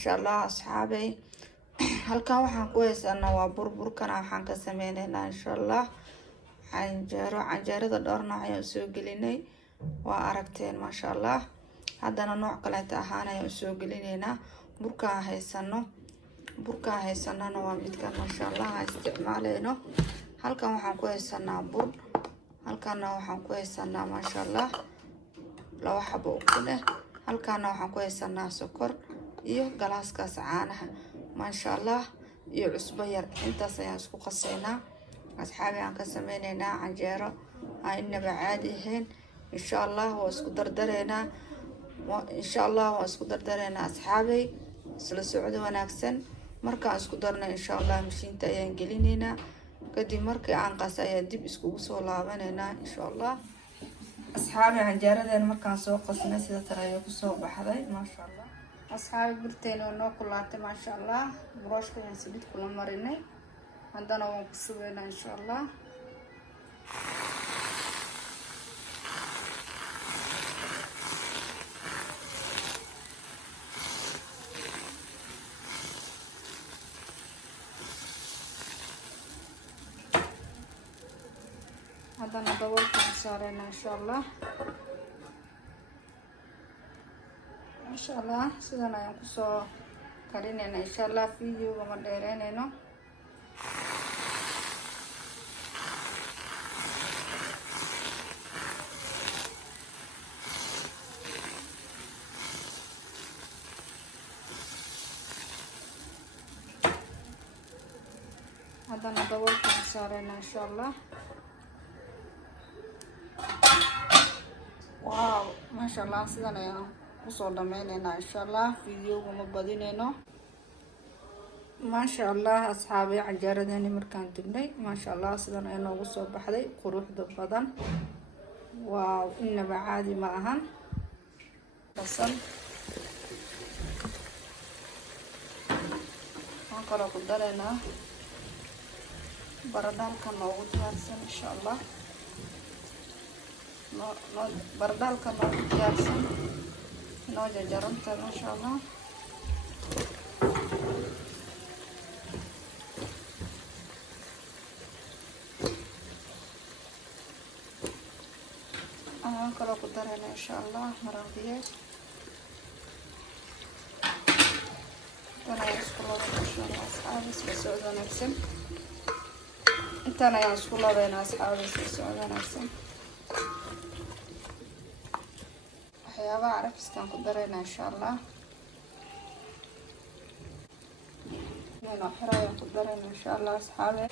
sha Allah asxaabay. halkan waxaan ku haysanaa waa burburkana waxaan ka sameynaynaa insha Allah canjeerada dhowr nooc ayaan soo gelinay waa aragteen maasha Allah. haddana nooc kale ahaan ayaan soo gelinaynaa burkaan haysanana waa midkan maasha Allah aan isticmaalayno. halkan waxaan ku haysanaa bur, halkana waxaan ku haysanaa maasha Allah 2 xabo ukun ah, halkana waxaan ku haysanaa sokor iyo galaaskaas caanaha maasha Allah iyo cusbo yar. intaas ayaan isku qasaynaa asxaabi. aan ka sameynaynaa canjeero aan inaba caadi ahayn insha Allah. waa isku dardareynaa asxaabay. isla socdo wanaagsan. markaan isku darno insha Allah mashiinta ayaan gelinaynaa. kadib markii aan qas ayaa dib iskugu soo laabanaynaa insha Allah. asxaabi canjeeradeena markaan soo qasnay sida tan ayay kusoo baxday maasha Allah. asxaabi burteena noo kulaatay maasha Allah. burooshka ayaan saliid kula marinay, haddana waan ku shubaynaa insha Allah. haddana daboolka saarayna insha Allah. maasha Allah sidan ayaan kusoo karinayna insha Allah. videoga ma dheereynayno. haddana daboolka saarayna insha Allah. waaw maasha Allah sidan ayaan kusoo dhameynaynaa insha Allah. videoga ma badinayno. maasha Allah asxaabay canjeeradeeni markaan dubnay maasha Allah sidan ay noogu soo baxday quruxda badan. waaw inaba caadi ma ahan. basal waan kaloo ku daraynaa baradhaalka noogu diyaarsan insha Allah. baradhaalka noogu diyaarsan noo jarjaranta maasha Allah. waan kaloo ku darayna insha Allah maraqiye. intaan ayaan isku labayna asxaabi. isla socod wanaagsan. intaan ayaan isku labayna asxaabi. isla socod wanaagsan. waxyaabaha carafiskaan ku darayna insha Allah. xirayaan ku darayna insha Allah asxaabi.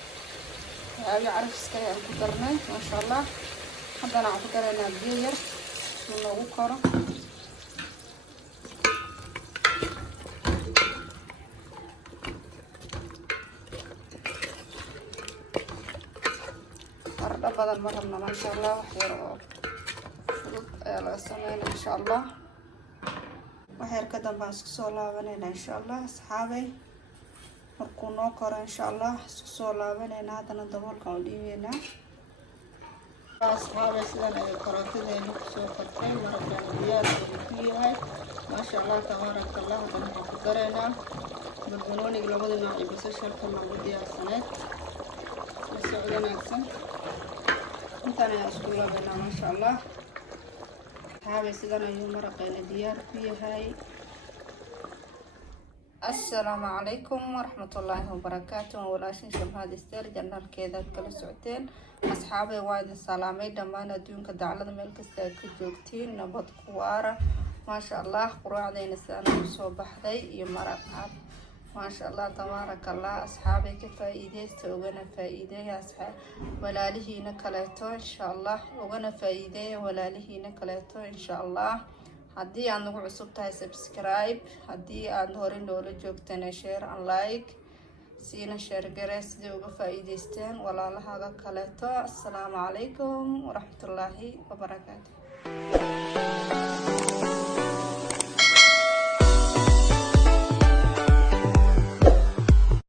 waxyaabaha carafiska ayaan ku darnay maasha Allah. haddana aan ku daraynaa biyo yar si noogu karo. baradho badan ma rabna maasha Allah. wax yar oo fudud ayaa laga sameynaa insha Allah. wax yar ka dambaan isku soo laabanayna insha Allah asxaabay. markuu noo koro insha Allah isku soo laabanayna. haddana daboolkaan u dhiibeynaa asxaabi. sidan ay karootadeena kusoo kartay maraqeena diyaar ku yahay maasha Allah tabaaraka Allah. haddana waxaan ku daraynaa barbarooniga labada nooc iyo basashalka noogu diyaarsaneed. la socod wanaagsan. intaan ayaan isku laabaynaa maasha Allah asxaabi. sidan ayuu maraqeena diyaar ku yahay. assalaamu calaykum waraxmatullaahi wabarakaatu. walaashin shamhaad isteer janaalkeeda kala socoteen asxaabay. waa idin salaamay dhammaan adduunka daclada meel kasta aad ka joogtiin. nabad ku waara maasha Allah. quraacdayna sidaan ugu soo baxday iyo maraq cad maasha Allah tabaaraka Allah. asxaabay ka faa'iideysta ogana faa'iideeya walaalihiina kaleeto insha Allah. ogana faa'iideeya walaalihiina kaleeto insha Allah. haddii aad nagu cusub tahay subscribe, haddii aad hore noola joogtana share and like siina share gare sidii uga faa'iideysteen walaalahaaga kaleeto. assalaamu calaykum waraxmatullaahi wabarakaatu.